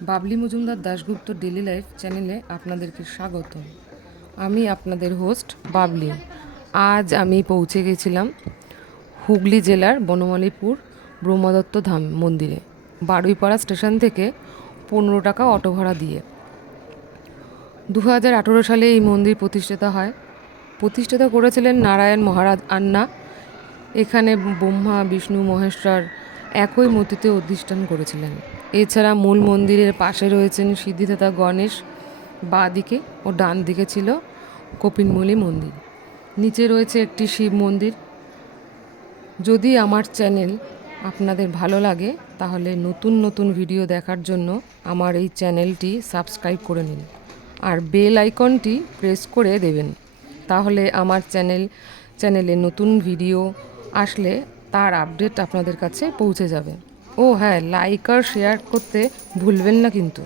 Babli Majumdar Dasgupta daily life চ্যানেলে আপনাদেরকে স্বাগত। আমি আপনাদের হোস্ট বাবলি। আজ আমি পৌঁছে গেছিলাম হুগলি জেলার বনমালীপুর ব্রহ্মদত্ত ধাম মন্দিরে। বারুইপাড়া স্টেশন থেকে 15 টাকা অটো ভাড়া দিয়ে। 2018 সালে এই মন্দির প্রতিষ্ঠাতা করেছিলেন নারায়ণ মহারাজ আন্না। এখানে ব্রহ্মা বিষ্ণু মহেশ্বর একই মূর্তিতে অধিষ্ঠান করেছিলেন। এছাড়া মূল মন্দিরের পাশে রয়েছেন সিদ্ধিদাতা গণেশ, বাঁ দিকে ও ডান দিকে ছিল কপিনমুলি মন্দির। নিচে রয়েছে একটি শিব মন্দির। যদি আমার চ্যানেল আপনাদের ভালো লাগে তাহলে নতুন নতুন ভিডিও দেখার জন্য আমার এই চ্যানেলটি সাবস্ক্রাইব করে নিন আর বেল আইকনটি প্রেস করে দেবেন। তাহলে আমার চ্যানেলে নতুন ভিডিও আসলে তার আপডেট আপনাদের কাছে পৌঁছে যাবে। ও হ্যাঁ, লাইক আর শেয়ার করতে ভুলবেন না কিন্তু।